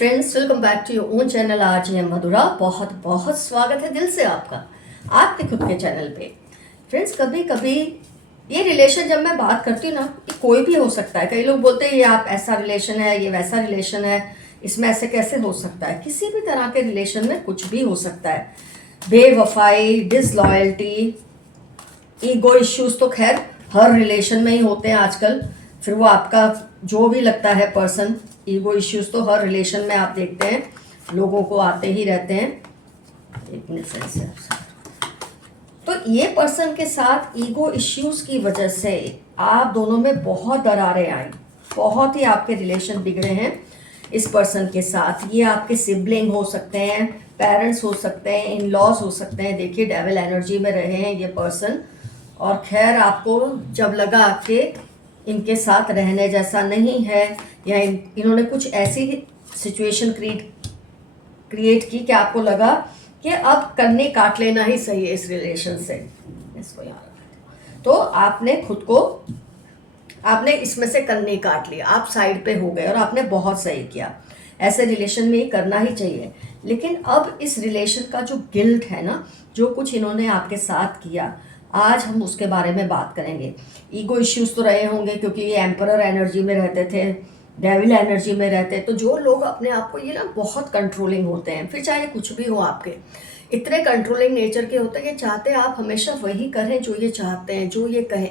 Friends, welcome back to your own channel RJ Madhura. बहुत बहुत स्वागत है दिल से आपका आपके खुद के चैनल पे। फ्रेंड्स, कभी कभी ये रिलेशन जब मैं बात करती हूँ ना, ये कोई भी हो सकता है। कई लोग बोलते हैं ये आप ऐसा रिलेशन है, ये वैसा रिलेशन है, इसमें ऐसे कैसे हो सकता है। किसी भी तरह के रिलेशन में कुछ भी हो सकता है। बेवफाई, डिसलॉयल्टी, ईगो इश्यूज तो खैर हर रिलेशन में ही होते हैं आजकल। फिर वो आपका जो भी लगता है पर्सन, ईगो इश्यूज तो हर रिलेशन में आप देखते हैं लोगों को आते ही रहते हैं। एक मिनट फ्रेंड्स, तो ये पर्सन के साथ ईगो इश्यूज की वजह से आप दोनों में बहुत दरारें आई, बहुत ही आपके रिलेशन बिगड़े हैं इस पर्सन के साथ। ये आपके सिबलिंग हो सकते हैं, पेरेंट्स हो सकते हैं, इन लॉज हो सकते हैं। देखिए डेविल एनर्जी में रहे हैं ये पर्सन, और खैर आपको जब लगा कि इनके साथ रहने जैसा नहीं है, या इन्होंने कुछ ऐसी सिचुएशन क्रिएट की कि आपको लगा कि अब कन्नी काट लेना ही सही है इस रिलेशन से। इसको यहाँ रखा, तो आपने खुद को, आपने इसमें से कन्नी काट लिया, आप साइड पे हो गए और आपने बहुत सही किया। ऐसे रिलेशन में ये करना ही चाहिए। लेकिन अब इस रिलेशन का जो गिल्ट है ना, जो कुछ इन्होंने आपके साथ किया, आज हम उसके बारे में बात करेंगे। ईगो इश्यूज तो रहे होंगे क्योंकि ये एम्परर एनर्जी में रहते थे, डेविल एनर्जी में रहते हैं। तो जो लोग अपने आप को ये ना बहुत कंट्रोलिंग होते हैं, फिर चाहे कुछ भी हो आपके, इतने कंट्रोलिंग नेचर के होते हैं कि चाहते आप हमेशा वही करें जो ये चाहते हैं, जो ये कहें।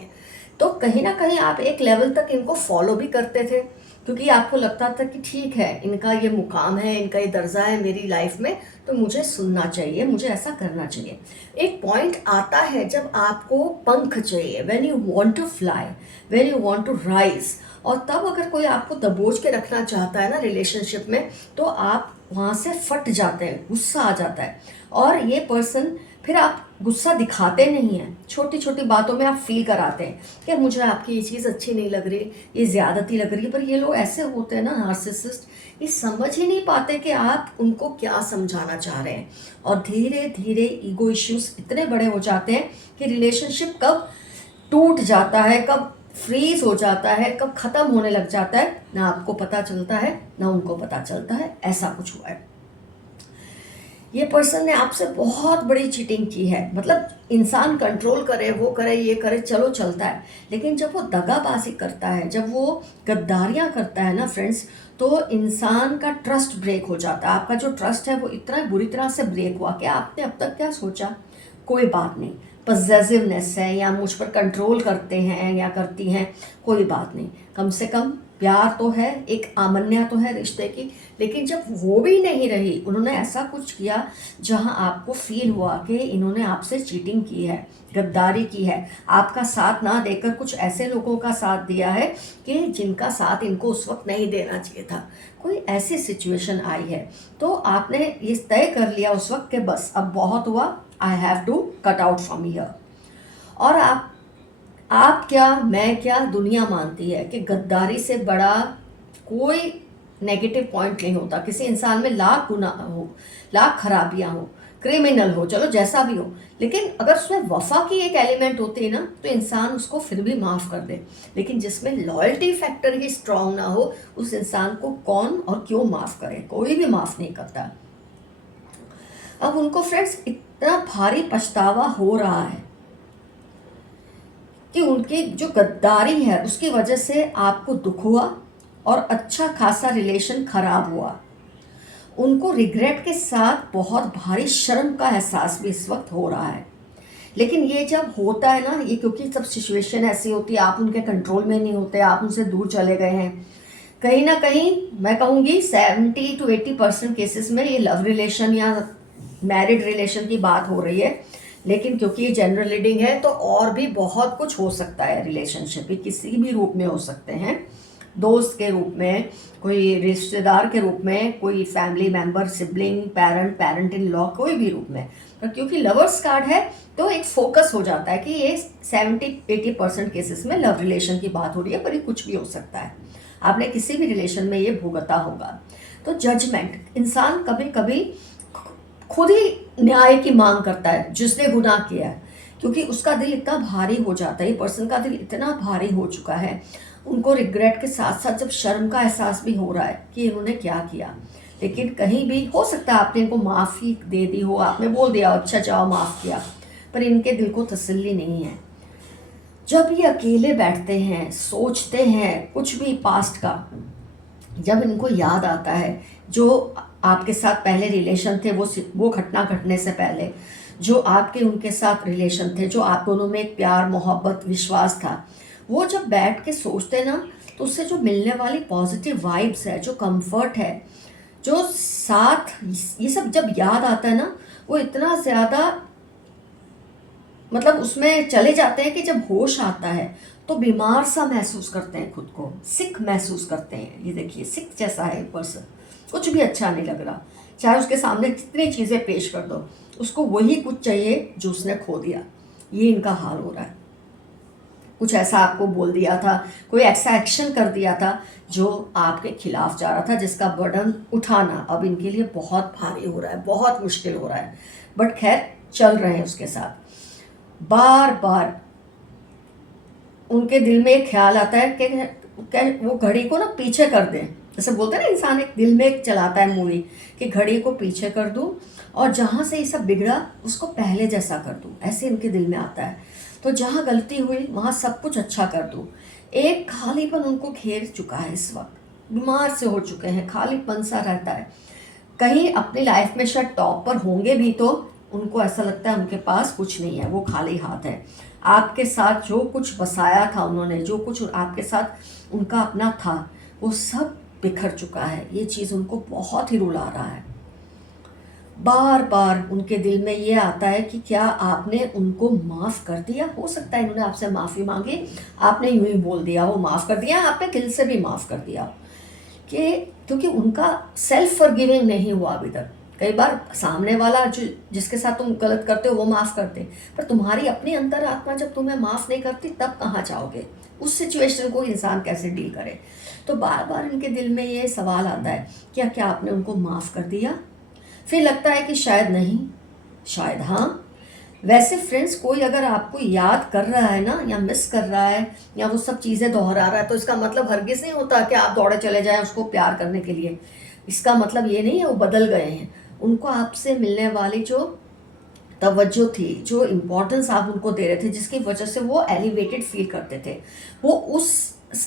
तो कहीं ना कहीं आप एक लेवल तक इनको फॉलो भी करते थे क्योंकि आपको लगता था कि ठीक है, इनका ये मुकाम है, इनका ये दर्जा है मेरी लाइफ में, तो मुझे सुनना चाहिए, मुझे ऐसा करना चाहिए। एक पॉइंट आता है जब आपको पंख चाहिए, when you want to fly, when you want to rise, और तब अगर कोई आपको दबोच के रखना चाहता है ना रिलेशनशिप में, तो आप वहाँ से फट जाते हैं, गुस्सा आ जाता है। और ये पर्सन, फिर आप गुस्सा दिखाते नहीं हैं, छोटी छोटी बातों में आप फील कराते हैं कि मुझे आपकी ये चीज़ अच्छी नहीं लग रही, ये ज़्यादती लग रही है। पर ये लोग ऐसे होते हैं ना नार्सिसिस्ट, ये समझ ही नहीं पाते कि आप उनको क्या समझाना चाह रहे हैं। और धीरे धीरे ईगो इश्यूज इतने बड़े हो जाते हैं कि रिलेशनशिप कब टूट जाता है, कब फ्रीज हो जाता है, कब ख़त्म होने लग जाता है, ना आपको पता चलता है ना उनको पता चलता है। ऐसा कुछ हुआ है। ये पर्सन ने आपसे बहुत बड़ी चीटिंग की है। मतलब इंसान कंट्रोल करे, वो करे, ये करे, चलो चलता है। लेकिन जब वो दगाबाजी करता है, जब वो गद्दारियाँ करता है ना फ्रेंड्स, तो इंसान का ट्रस्ट ब्रेक हो जाता है। आपका जो ट्रस्ट है वो इतना बुरी तरह से ब्रेक हुआ कि आपने अब तक क्या सोचा, कोई बात नहीं, पॉसेसिवनेस है या मुझ पर कंट्रोल करते हैं या करती हैं, कोई बात नहीं, कम से कम प्यार तो है, एक आमन्या तो है रिश्ते की। लेकिन जब वो भी नहीं रही, उन्होंने ऐसा कुछ किया जहां आपको फील हुआ कि इन्होंने आपसे चीटिंग की है, गद्दारी की है, आपका साथ ना देकर कुछ ऐसे लोगों का साथ दिया है कि जिनका साथ इनको उस वक्त नहीं देना चाहिए था। कोई ऐसी सिचुएशन आई है, तो आपने ये तय कर लिया उस वक्त कि बस अब बहुत हुआ, I have to cut out from here. और आप क्या, मैं क्या, दुनिया मानती है कि गद्दारी से बड़ा कोई नेगेटिव पॉइंट नहीं होता। किसी इंसान में लाख गुनाह हो, लाख खराबियां हो, क्रिमिनल हो, चलो जैसा भी हो, लेकिन अगर उसमें वफा की एक एलिमेंट होती है ना, तो इंसान उसको फिर भी माफ़ कर दे। लेकिन जिसमें लॉयल्टी फैक्टर ही स्ट्रांग ना हो, उस इंसान को कौन और क्यों माफ़ करे? कोई भी माफ़ नहीं करता। अब उनको फ्रेंड्स इतना भारी पछतावा हो रहा है कि उनकी जो गद्दारी है उसकी वजह से आपको दुख हुआ और अच्छा खासा रिलेशन खराब हुआ। उनको रिग्रेट के साथ बहुत भारी शर्म का एहसास भी इस वक्त हो रहा है। लेकिन ये जब होता है ना, ये क्योंकि सब सिचुएशन ऐसी होती है, आप उनके कंट्रोल में नहीं होते, आप उनसे दूर चले गए हैं। कहीं ना कहीं मैं कहूँगी 70 to 80% केसेस में ये लव रिलेशन या मैरिड रिलेशन की बात हो रही है। लेकिन क्योंकि ये जनरल रीडिंग है तो और भी बहुत कुछ हो सकता है। रिलेशनशिप भी किसी भी रूप में हो सकते हैं, दोस्त के रूप में, कोई रिश्तेदार के रूप में, कोई family member, sibling, parent in law, कोई भी रूप में। पर क्योंकि लवर्स कार्ड है तो एक फोकस हो जाता है कि ये 70-80% केसेस में लव रिलेशन की बात हो रही है, पर ये कुछ भी हो सकता है। आपने किसी भी रिलेशन में ये भुगता होगा। तो जजमेंट, इंसान कभी कभी खुद ही न्याय की मांग करता है जिसने गुनाह किया है, क्योंकि उसका दिल इतना भारी हो जाता है, ये पर्सन का दिल इतना भारी हो चुका है, उनको रिग्रेट के साथ साथ जब शर्म का एहसास भी हो रहा है कि इन्होंने क्या किया। लेकिन कहीं भी हो सकता है आपने इनको माफ़ी दे दी हो, आपने बोल दिया अच्छा जाओ माफ़ किया, पर इनके दिल को तसल्ली नहीं है। जब ये अकेले बैठते हैं, सोचते हैं कुछ भी पास्ट का, जब इनको याद आता है जो आपके साथ पहले रिलेशन थे, वो घटना घटने से पहले जो आपके उनके साथ रिलेशन थे, जो आप दोनों में एक प्यार मोहब्बत विश्वास था, वो जब बैठ के सोचते ना, तो उससे जो मिलने वाली पॉजिटिव वाइब्स है, जो कंफर्ट है, जो साथ, ये सब जब याद आता है ना, वो इतना ज़्यादा मतलब उसमें चले जाते हैं कि जब होश आता है तो बीमार सा महसूस करते हैं, खुद को सिक महसूस करते हैं। ये देखिए सिक जैसा है पर्सन, कुछ भी अच्छा नहीं लग रहा, चाहे उसके सामने कितनी चीज़ें पेश कर दो, उसको वही कुछ चाहिए जो उसने खो दिया। ये इनका हाल हो रहा है। कुछ ऐसा आपको बोल दिया था, कोई ऐसा एक्शन कर दिया था जो आपके खिलाफ जा रहा था, जिसका बर्डन उठाना अब इनके लिए बहुत भारी हो रहा है, बहुत मुश्किल हो रहा है। बट खैर चल रहे हैं उसके साथ। बार बार उनके दिल में एक ख्याल आता है कि वो घड़ी को ना पीछे कर दें। जैसे बोलते हैं ना, इंसान एक दिल में एक चलाता है मूवी कि घड़ी को पीछे कर दूं और जहाँ से ये सब बिगड़ा उसको पहले जैसा कर दूं, ऐसे इनके दिल में आता है। तो जहाँ गलती हुई वहाँ सब कुछ अच्छा कर दूं। एक खालीपन उनको घेर चुका है इस वक्त, बीमार से हो चुके हैं, खालीपन सा रहता है। कहीं अपनी लाइफ में शायद टॉप पर होंगे भी तो उनको ऐसा लगता है उनके पास कुछ नहीं है, वो खाली हाथ है। आपके साथ जो कुछ बसाया था उन्होंने, जो कुछ आपके साथ उनका अपना था, वो सब बिखर चुका है। ये चीज़ उनको बहुत ही रुला रहा है। बार बार उनके दिल में ये आता है कि क्या आपने उनको माफ़ कर दिया। हो सकता है इन्होंने आपसे माफ़ी मांगी, आपने यूं ही बोल दिया वो माफ़ कर दिया, आपने दिल से भी माफ़ कर दिया, कि क्योंकि उनका सेल्फ फॉरगिविंग नहीं हुआ अभी तक। कई बार सामने वाला जो जिसके साथ तुम गलत करते हो वो माफ़ करते, पर तुम्हारी अपनी अंतरात्मा जब तुम्हें माफ़ नहीं करती तब कहाँ जाओगे, उस सिचुएशन को इंसान कैसे डील करे। तो बार बार इनके दिल में ये सवाल आता है, क्या क्या आपने उनको माफ़ कर दिया। फिर लगता है कि शायद नहीं, शायद हाँ। वैसे फ्रेंड्स, कोई अगर आपको याद कर रहा है ना, या मिस कर रहा है, या वो सब चीज़ें दोहरा रहा है, तो इसका मतलब हरगिज़ नहीं होता कि आप दौड़े चले जाएं उसको प्यार करने के लिए। इसका मतलब ये नहीं है वो बदल गए हैं। उनको आपसे मिलने वाली जो तवज्जो थी, जो इम्पोर्टेंस आप उनको दे रहे थे, जिसकी वजह से वो एलिवेटेड फील करते थे, वो उस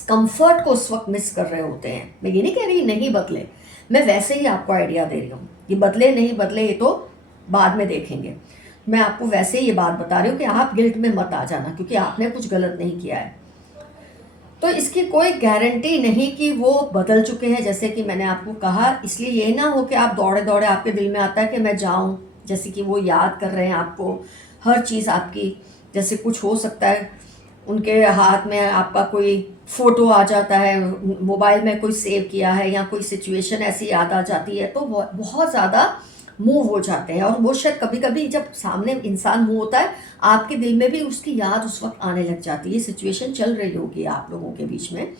कंफर्ट को उस वक्त मिस कर रहे होते हैं। मैं ये नहीं कह रही नहीं बदले, मैं वैसे ही आपको आइडिया दे रही हूँ। ये बदले नहीं बदले ये तो बाद में देखेंगे। मैं आपको वैसे ही ये बात बता रही हूँ कि आप गिल्ट में मत आ जाना, क्योंकि आपने कुछ गलत नहीं किया है। तो इसकी कोई गारंटी नहीं कि वो बदल चुके हैं, जैसे कि मैंने आपको कहा। इसलिए ये ना हो कि आप दौड़े दौड़े आपके दिल में आता है कि मैं जाऊं, जैसे कि वो याद कर रहे हैं आपको हर चीज़ आपकी। जैसे कुछ हो सकता है उनके हाथ में आपका कोई फ़ोटो आ जाता है, मोबाइल में कोई सेव किया है, या कोई सिचुएशन ऐसी याद आ जाती है, तो वो बहुत ज़्यादा मूव हो जाते हैं। और वो शायद कभी कभी जब सामने इंसान मूव होता है, आपके दिल में भी उसकी याद उस वक्त आने लग जाती है। सिचुएशन चल रही होगी आप लोगों के बीच में,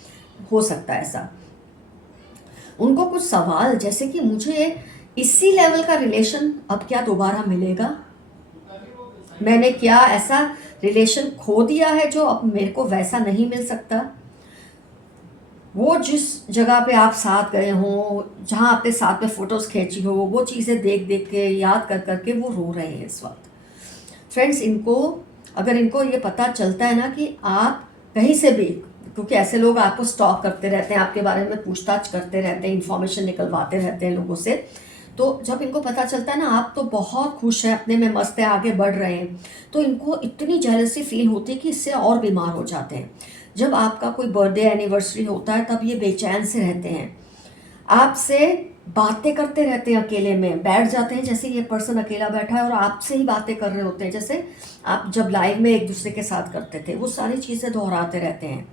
हो सकता है ऐसा। उनको कुछ सवाल, जैसे कि मुझे इसी लेवल का रिलेशन अब क्या दोबारा मिलेगा, मैंने क्या ऐसा रिलेशन खो दिया है जो अब मेरे को वैसा नहीं मिल सकता। वो जिस जगह पे आप साथ गए हों, जहाँ आपने साथ में फ़ोटोज़ खींची हो, वो चीज़ें देख देख के, याद कर कर के वो रो रहे हैं इस वक्त। फ्रेंड्स, इनको अगर इनको ये पता चलता है ना कि आप कहीं से भी, क्योंकि ऐसे लोग आपको स्टॉक करते रहते हैं, आपके बारे में पूछताछ करते रहते हैं, इन्फॉर्मेशन निकलवाते रहते हैं लोगों से, तो जब इनको पता चलता है ना आप तो बहुत खुश हैं, अपने में मस्त है, आगे बढ़ रहे हैं, तो इनको इतनी जेलसी फील होती है कि इससे और बीमार हो जाते हैं। जब आपका कोई बर्थडे एनिवर्सरी होता है तब ये बेचैन से रहते हैं, आपसे बातें करते रहते हैं, अकेले में बैठ जाते हैं, जैसे ये पर्सन अकेला बैठा है और आपसे ही बातें कर रहे होते हैं, जैसे आप जब लाइव में एक दूसरे के साथ करते थे। वो सारी चीज़ें दोहराते रहते हैं।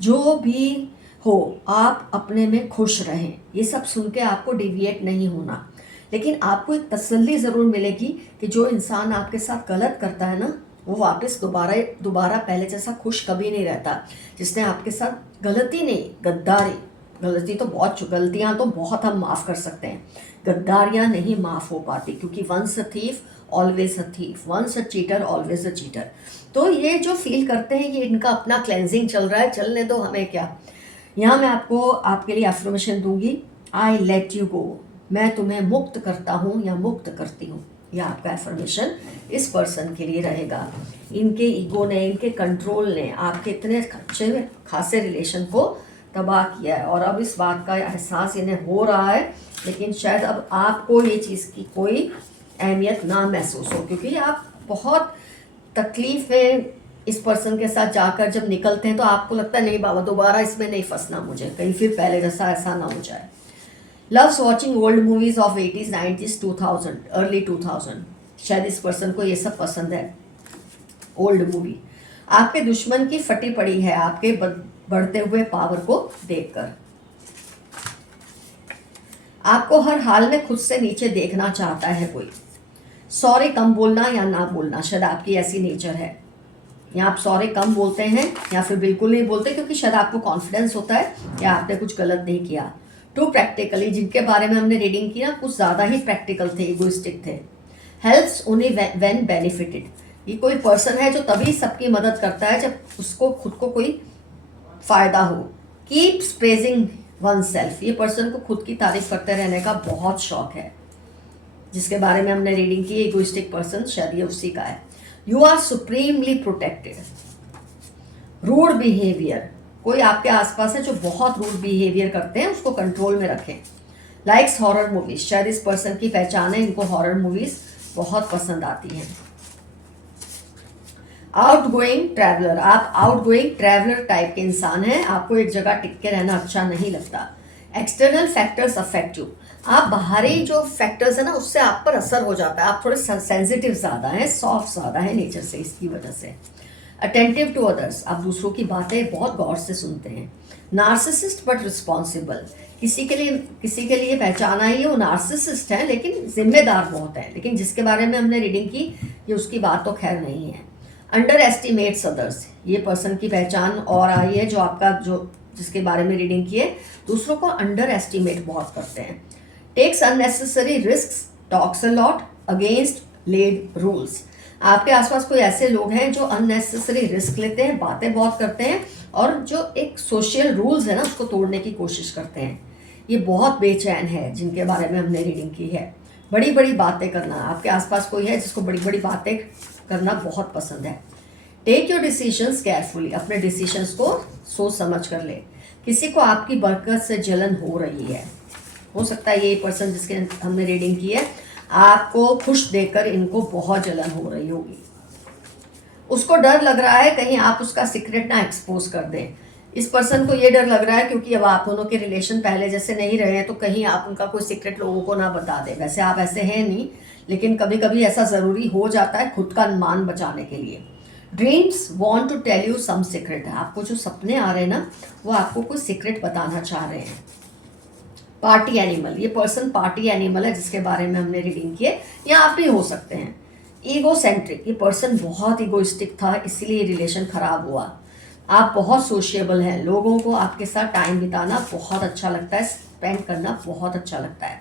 जो भी हो, आप अपने में खुश रहें। ये सब सुन के आपको डिविएट नहीं होना, लेकिन आपको एक तसल्ली ज़रूर मिलेगी कि जो इंसान आपके साथ गलत करता है ना, वो वापस दोबारा पहले जैसा खुश कभी नहीं रहता। जिसने आपके साथ गलती नहीं, गद्दारी, गलतियाँ तो बहुत हम माफ़ कर सकते हैं, गद्दारियाँ नहीं माफ़ हो पाती, क्योंकि once a thief always a thief, once a cheater always a cheater. तो ये जो फील करते हैं, ये इनका अपना क्लेंजिंग चल रहा है, चलने दो, हमें क्या। यहाँ मैं आपको आपके लिए एफर्मेशन दूंगी, आई लेट यू गो। मैं तुम्हें मुक्त करता हूँ या मुक्त करती हूँ। यह आपका एफर्मेशन इस पर्सन के लिए रहेगा। इनके ईगो ने, इनके कंट्रोल ने आपके इतने अच्छे खासे रिलेशन को तबाह किया है और अब इस बात का एहसास इन्हें हो रहा है, लेकिन शायद अब आपको ये चीज़ की कोई अहमियत ना महसूस हो, क्योंकि आप बहुत तकलीफ में इस पर्सन के साथ जाकर जब निकलते हैं तो आपको लगता है नहीं बाबा दोबारा इसमें नहीं फंसना, मुझे कहीं फिर पहले जैसा ऐसा ना हो जाए। Loves watching old movies of 80s 90s 2000 early 2000। शायद इस पर्सन को ये सब पसंद है, ओल्ड मूवी। आपके दुश्मन की फटी पड़ी है आपके बढ़ते हुए पावर को देखकर। आपको हर हाल में खुद से नीचे देखना चाहता है कोई। सॉरी कम बोलना या ना बोलना, शायद आपकी ऐसी नेचर है, या आप सॉरी कम बोलते हैं या फिर बिल्कुल नहीं बोलते, क्योंकि शायद आपको कॉन्फिडेंस होता है या आपने कुछ गलत नहीं किया। टू प्रैक्टिकली, जिनके बारे में हमने रीडिंग की ना, कुछ ज़्यादा ही प्रैक्टिकल थे, इगोइस्टिक थे। हेल्प्स ओनली व्हेन बेनिफिटेड, ये कोई पर्सन है जो तभी सबकी मदद करता है जब उसको खुद को कोई फ़ायदा हो। कीप्स प्रेजिंग वन सेल्फ, ये पर्सन को खुद की तारीफ करते रहने का बहुत शौक है। जिसके बारे में हमने रीडिंग की, इगोइस्टिक पर्सन, शायद ये उसी का है। You are supremely protected. Rude behaviour, कोई आपके आसपास है जो बहुत रूड बिहेवियर करते हैं, उसको कंट्रोल में रखें। लाइक्स हॉरर मूवीज, शायद इस पर्सन की पहचान है, इनको हॉरर मूवीज बहुत पसंद आती हैं। आउटगोइंग ट्रैवलर, आप आउटगोइंग ट्रैवलर टाइप के इंसान हैं, आपको एक जगह टिक के रहना अच्छा नहीं लगता। एक्सटर्नल फैक्टर्स अफेक्ट यू, आप बाहरी जो फैक्टर्स है ना उससे आप पर असर हो जाता है, आप थोड़े सेंसिटिव ज़्यादा हैं, सॉफ्ट ज़्यादा है नेचर से, इसकी वजह से। अटेंटिव टू अदर्स, आप दूसरों की बातें बहुत गौर से सुनते हैं। नार्सिसिस्ट बट रिस्पॉन्सिबल, किसी के लिए पहचाना ही वो नार्सिसिस्ट है लेकिन जिम्मेदार बहुत है, लेकिन जिसके बारे में हमने रीडिंग की ये उसकी बात तो खैर नहीं है। अंडर एस्टिमेट्स अदर्स, ये पर्सन की पहचान और आई है जो आपका जिसके बारे में रीडिंग की है, दूसरों को अंडर एस्टिमेट बहुत करते हैं। Takes unnecessary risks, talks a lot against laid rules, आपके आसपास कोई ऐसे लोग हैं जो अननेसेसरी रिस्क लेते हैं, बातें बहुत करते हैं और जो एक सोशल रूल्स है ना उसको तोड़ने की कोशिश करते हैं। ये बहुत बेचैन है जिनके बारे में हमने रीडिंग की है। बड़ी बड़ी बातें करना, आपके आसपास कोई है जिसको बड़ी बड़ी बातें करना बहुत पसंद है। टेक योर डिसीजंस केयरफुली, अपने डिसीजंस को सोच समझ कर ले। किसी को आपकी बरकत से जलन हो रही है, हो सकता है ये पर्सन जिसके हमने रीडिंग की है आपको खुश देखकर इनको बहुत जलन हो रही होगी। उसको डर लग रहा है कहीं आप उसका सीक्रेट ना एक्सपोज कर दें। इस पर्सन को ये डर लग रहा है क्योंकि अब आप दोनों के रिलेशन पहले जैसे नहीं रहे हैं तो कहीं आप उनका कोई सीक्रेट लोगों को ना बता दें। वैसे आप ऐसे हैं नहीं, लेकिन कभी कभी ऐसा ज़रूरी हो जाता है खुद का मान बचाने के लिए। Dreams want to tell you some secret, आपको जो सपने आ रहे हैं ना वो आपको कोई सीक्रेट बताना चाह रहे हैं। पार्टी एनिमल, ये पर्सन पार्टी एनिमल है जिसके बारे में हमने रीडिंग की है, या आप भी हो सकते हैं। ईगो सेंट्रिक, ये पर्सन बहुत ईगोइस्टिक था इसीलिए रिलेशन खराब हुआ। आप बहुत सोशिएबल हैं, लोगों को आपके साथ टाइम बिताना बहुत अच्छा लगता है, स्पेंड करना बहुत अच्छा लगता है।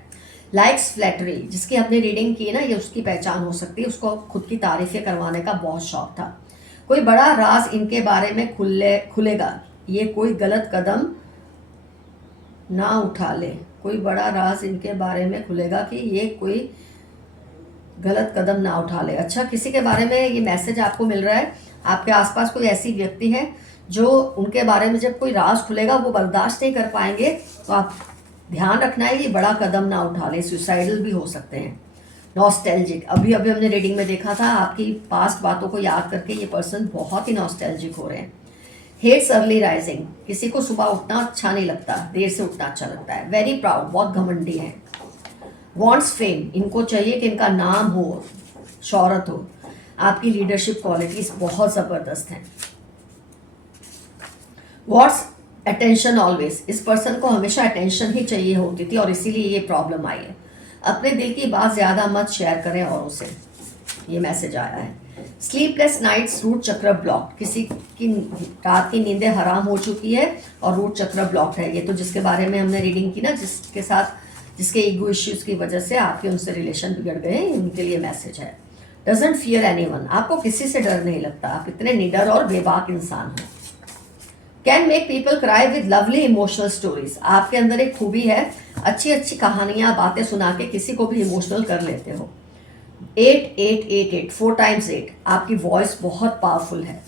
लाइक्स फ्लैटरी, जिसकी हमने रीडिंग की ना ये उसकी पहचान हो सकती है, उसको खुद की तारीफें करवाने का बहुत शौक था। कोई बड़ा राज इनके बारे में खुलेगा, ये कोई गलत कदम ना उठा ले। कोई बड़ा राज इनके बारे में खुलेगा कि ये कोई गलत कदम ना उठा ले। अच्छा, किसी के बारे में ये मैसेज आपको मिल रहा है, आपके आसपास कोई ऐसी व्यक्ति है जो उनके बारे में जब कोई राज खुलेगा वो बर्दाश्त नहीं कर पाएंगे, तो आप ध्यान रखना है कि बड़ा कदम ना उठा ले, सुसाइडल भी हो सकते हैं। नॉस्टैल्जिक, अभी अभी हमने रीडिंग में देखा था आपकी पास्ट बातों को याद करके ये पर्सन बहुत ही नॉस्टैल्जिक हो रहे हैं। हेट्स अर्ली राइजिंग, किसी को सुबह उठना अच्छा नहीं लगता, देर से उठना अच्छा लगता है। वेरी प्राउड, बहुत घमंडी हैं। वॉन्ट्स फेम, इनको चाहिए कि इनका नाम हो, शौहरत हो। आपकी लीडरशिप क्वालिटीज बहुत ज़बरदस्त हैं। वॉट्स अटेंशन ऑलवेज, इस पर्सन को हमेशा अटेंशन ही चाहिए होती थी और इसीलिए ये प्रॉब्लम आई है। अपने दिल की बात ज़्यादा मत शेयर करें औरों से, ये मैसेज आया है। स्लीपलेस नाइट्स, रूट चक्र ब्लॉक, किसी की रात की नींदें हराम हो चुकी है और रूट चक्र ब्लॉक है। ये तो जिसके बारे में हमने रीडिंग की ना, जिसके ईगो इश्यूज की वजह से आपके उनसे रिलेशन बिगड़ गए, उनके लिए मैसेज है। डजंट फियर एनीवन, आपको किसी से डर नहीं लगता, आप इतने निडर और बेबाक इंसान हो। Can make people cry with lovely emotional stories. आपके अंदर एक खूबी है, अच्छी अच्छी कहानियां बातें सुना के किसी को भी इमोशनल कर लेते हो। 8888 4 टाइम्स 8, आपकी वॉइस बहुत पावरफुल है।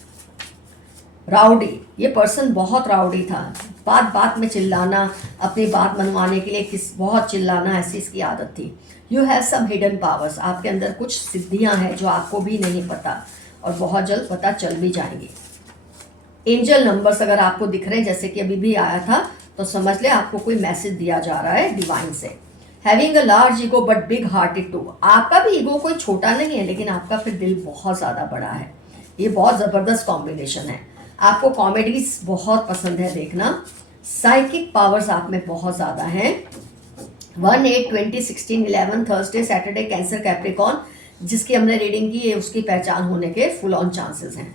राउडी, ये पर्सन बहुत राउडी था, बात बात में चिल्लाना, अपनी बात मनवाने के लिए बहुत चिल्लाना, ऐसी इसकी आदत थी। You have some hidden powers, आपके अंदर कुछ सिद्धियां हैं जो आपको भी नहीं पता और बहुत जल्द पता चल भी जाएंगी। एंजल नंबर्स अगर आपको दिख रहे हैं जैसे कि अभी भी आया था, तो समझ ले आपको कोई मैसेज दिया जा रहा है डिवाइन से। Having a large ego but big hearted too, आपका भी ईगो कोई छोटा नहीं है, लेकिन आपका फिर दिल बहुत ज़्यादा बड़ा है। ये बहुत ज़बरदस्त कॉम्बिनेशन है। आपको कॉमेडीज बहुत पसंद है देखना। साइकिक पावर्स आप में बहुत ज़्यादा हैं। 1 8 20 16 11 थर्सडे सैटरडे कैंसर कैप्रिकॉन, जिसकी हमने रीडिंग की है उसकी पहचान होने के फुल ऑन चांसेस हैं।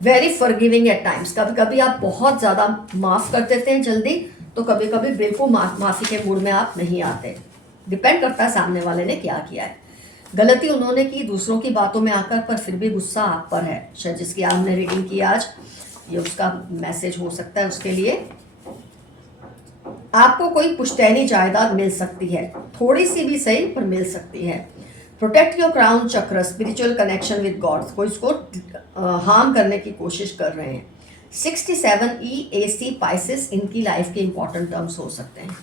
वेरी फॉरगिविंग एट टाइम्स, कभी कभी आप बहुत ज़्यादा माफ़ कर देते हैं जल्दी, तो कभी कभी बिल्कुल माफ़ी के मूड में आप नहीं आते। डिपेंड करता है सामने वाले ने क्या किया है। गलती उन्होंने की दूसरों की बातों में आकर, पर फिर भी गुस्सा आप पर है। शायद जिसकी आपने रीडिंग की आज, ये उसका मैसेज हो सकता है उसके लिए। आपको कोई पुश्तैनी जायदाद मिल सकती है, थोड़ी सी भी सही पर मिल सकती है। प्रोटेक्ट योर क्राउन चक्र, स्पिरिचुअल कनेक्शन विद गॉड, कोई इसको हार्म करने की कोशिश कर रहे हैं। 67 EAC पाइसेस, इनकी लाइफ के इंपॉर्टेंट टर्म्स हो सकते हैं।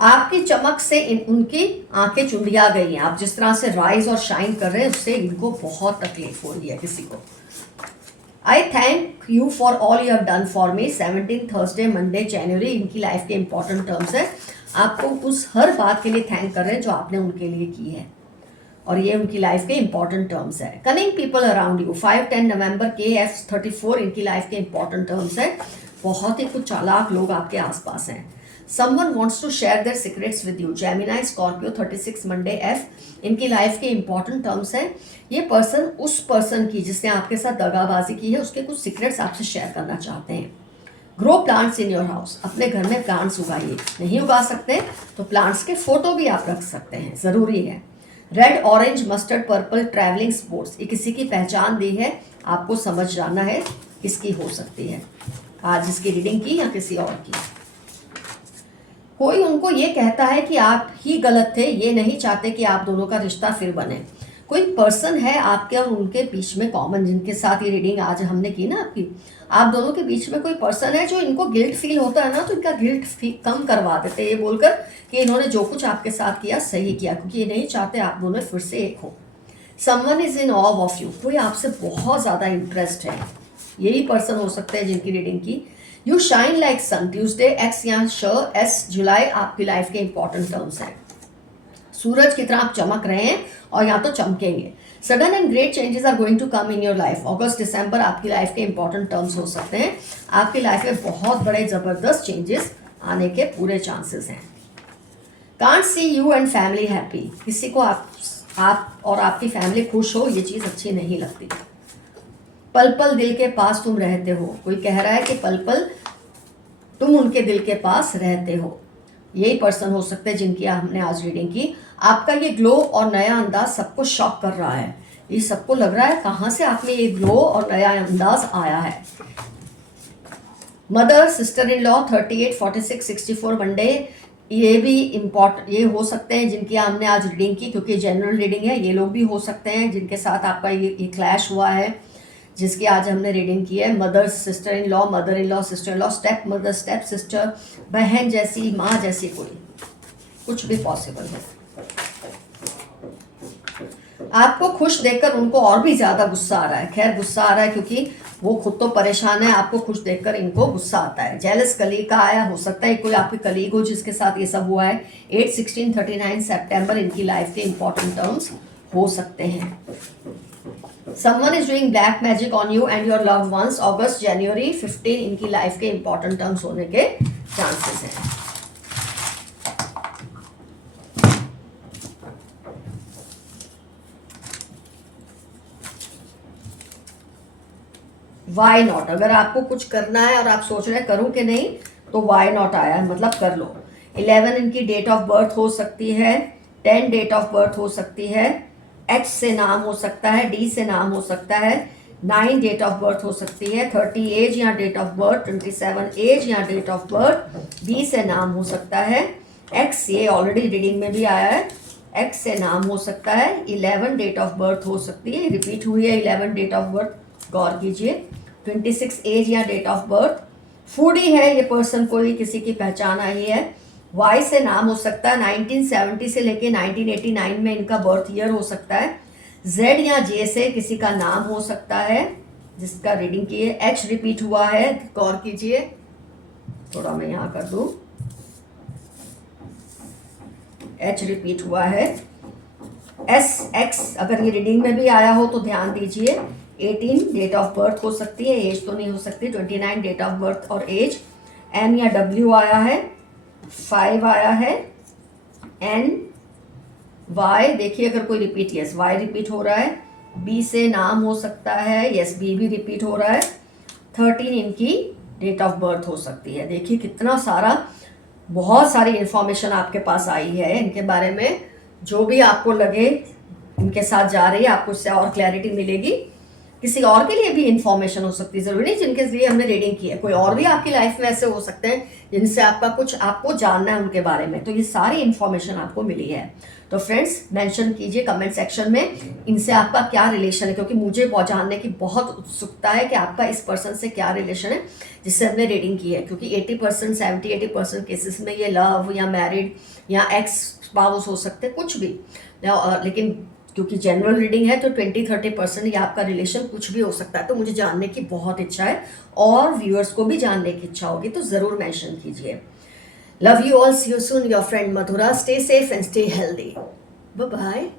आपकी चमक से उनकी आंखें चुंधिया गई हैं। आप जिस तरह से राइज और शाइन कर रहे हैं उससे इनको बहुत तकलीफ हो रही है किसी को। I thank you for all you have done for me. 17 Thursday Monday जनवरी, इनकी लाइफ के इंपॉर्टेंट टर्म्स है। आपको उस हर बात के लिए थैंक कर रहे हैं जो आपने उनके लिए की है, और ये उनकी लाइफ के इंपॉर्टेंट टर्म्स है। Cunning people around you, 5-10 November KF34, इनकी लाइफ के इंपॉर्टेंट टर्म्स है। बहुत ही कुछ चालाक लोग आपके आसपास हैं। Someone wants to share their secrets with you, Gemini Scorpio 36 Monday F, इनकी लाइफ के इंपॉर्टेंट टर्म्स हैं। ये पर्सन उस पर्सन की जिसने आपके साथ दगाबाजी की है उसके कुछ सीक्रेट्स आपसे शेयर करना चाहते हैं। Grow plants in your house, अपने घर में प्लांट्स उगाइए। नहीं उगा सकते तो प्लांट्स के फोटो भी आप रख सकते हैं, ज़रूरी है। Red orange mustard purple travelling sports, ये किसी की पहचान दी है, आपको समझ जाना है किसकी हो सकती है। आज इसकी रीडिंग की या किसी और की। कोई उनको ये कहता है कि आप ही गलत थे, ये नहीं चाहते कि आप दोनों का रिश्ता फिर बने। कोई पर्सन है आपके और उनके बीच में कॉमन, जिनके साथ ये रीडिंग आज हमने की ना आपकी, आप दोनों के बीच में कोई पर्सन है जो इनको गिल्ट फील होता है ना, तो इनका गिल्ट कम करवा देते हैं ये बोलकर कि इन्होंने जो कुछ आपके साथ किया सही किया, क्योंकि ये नहीं चाहते आप दोनों फिर से एक हो। Someone is in of of you, कोई आपसे बहुत ज़्यादा इंटरेस्ट है, यही पर्सन हो सकते हैं जिनकी रीडिंग की। You shine like sun, Tuesday X या S जुलाई, आपकी लाइफ के इंपॉर्टेंट टर्म्स हैं। सूरज की तरह आप चमक रहे हैं और या तो चमकेंगे। Sudden and great changes are going to come in your life. अगस्त दिसंबर आपकी लाइफ के इंपॉर्टेंट टर्म्स हो सकते हैं। आपकी लाइफ में बहुत बड़े जबरदस्त चेंजेस आने के पूरे चांसेस हैं। Can't see you and family happy, किसी को आप और आपकी फैमिली खुश हो, ये चीज़ अच्छी नहीं लगती। पल पल दिल के पास तुम रहते हो, कोई कह रहा है कि पल पल तुम उनके दिल के पास रहते हो। यही पर्सन हो सकते हैं जिनकी हमने आज रीडिंग की। आपका ये ग्लो और नया अंदाज सबको शॉक कर रहा है। ये सबको लग रहा है कहाँ से आप में ये ग्लो और नया अंदाज आया है। Mother sister in law 38 46 64 Monday, ये भी ये हो सकते हैं जिनकी हमने आज रीडिंग की, क्योंकि जनरल रीडिंग है। ये लोग भी हो सकते हैं जिनके साथ आपका ये क्लैश हुआ है, जिसकी आज हमने रीडिंग की है। Mother sister in law sister in law, step mother step sister, बहन जैसी, माँ जैसी, कोई कुछ भी पॉसिबल है। आपको खुश देखकर उनको और भी ज़्यादा गुस्सा आ रहा है। खैर गुस्सा आ रहा है क्योंकि वो खुद तो परेशान है, आपको खुश देखकर इनको गुस्सा आता है। जेलस कलीग का आया, हो सकता है कोई आपके कलीग हो जिसके साथ ये सब हुआ है। 8 16 39 सितंबर इनकी लाइफ के इंपॉर्टेंट टर्म्स हो सकते हैं। Someone is doing black magic on you and your loved ones, August January 15 इनकी लाइफ के इंपॉर्टेंट टर्म्स होने के चांसेस हैं। वाई नॉट, अगर आपको कुछ करना है और आप सोच रहे हैं करूं कि नहीं, तो वाई नॉट आया है, मतलब कर लो। 11 इनकी डेट ऑफ बर्थ हो सकती है, 10 डेट ऑफ बर्थ हो सकती है, एच से नाम हो सकता है, डी से नाम हो सकता है, 9 डेट ऑफ बर्थ हो सकती है, 30 एज या डेट ऑफ बर्थ, 27 एज या डेट ऑफ बर्थ, बी से नाम हो सकता है, एक्स ये ऑलरेडी रीडिंग में भी आया है, एक्स से नाम हो सकता है, 11 डेट ऑफ बर्थ हो सकती है, रिपीट हुई है 11 डेट ऑफ बर्थ, गौर कीजिए, 26 एज या डेट ऑफ बर्थ, फूडी है ये पर्सन, कोई किसी की पहचान आई है, वाई से नाम हो सकता है, 1970 से लेके 1989 में इनका बर्थ ईयर हो सकता है, जेड या जे से किसी का नाम हो सकता है जिसका रीडिंग की है, एच रिपीट हुआ है, गौर कीजिए, थोड़ा मैं यहाँ कर दूं, एच रिपीट हुआ है, एस एक्स अगर ये रीडिंग में भी आया हो तो ध्यान दीजिए, 18 डेट ऑफ बर्थ हो सकती है, एज तो नहीं हो सकती, 29 डेट ऑफ बर्थ और एज, एम या डब्ल्यू आया है, 5 आया है, एन वाई, देखिए अगर कोई रिपीट, यस वाई रिपीट हो रहा है, बी से नाम हो सकता है, यस बी भी रिपीट हो रहा है, 13 इनकी डेट ऑफ बर्थ हो सकती है। देखिए कितना सारा, बहुत सारी इंफॉर्मेशन आपके पास आई है इनके बारे में, जो भी आपको लगे इनके साथ जा रही है आपको इससे और क्लैरिटी मिलेगी। किसी और के लिए भी इंफॉर्मेशन हो सकती है, जरूरी नहीं जिनके लिए हमने रीडिंग की है, कोई और भी आपकी लाइफ में ऐसे हो सकते हैं जिनसे आपका कुछ आपको जानना है उनके बारे में, तो ये सारी इंफॉर्मेशन आपको मिली है। तो फ्रेंड्स मेंशन कीजिए कमेंट सेक्शन में इनसे आपका क्या रिलेशन है, क्योंकि मुझे जानने की बहुत उत्सुकता है कि आपका इस पर्सन से क्या रिलेशन है जिससे हमने रीडिंग की है, क्योंकि 80% 70-80% केसेस में ये लव या मैरिड या एक्स स्पाउस हो सकते हैं, कुछ भी, लेकिन क्योंकि जनरल रीडिंग है तो 20-30% ये आपका रिलेशन कुछ भी हो सकता है। तो मुझे जानने की बहुत इच्छा है और व्यूअर्स को भी जानने की इच्छा होगी, तो ज़रूर मेंशन कीजिए। Love you all, see you soon, your friend Madhura, stay safe and stay healthy, bye bye.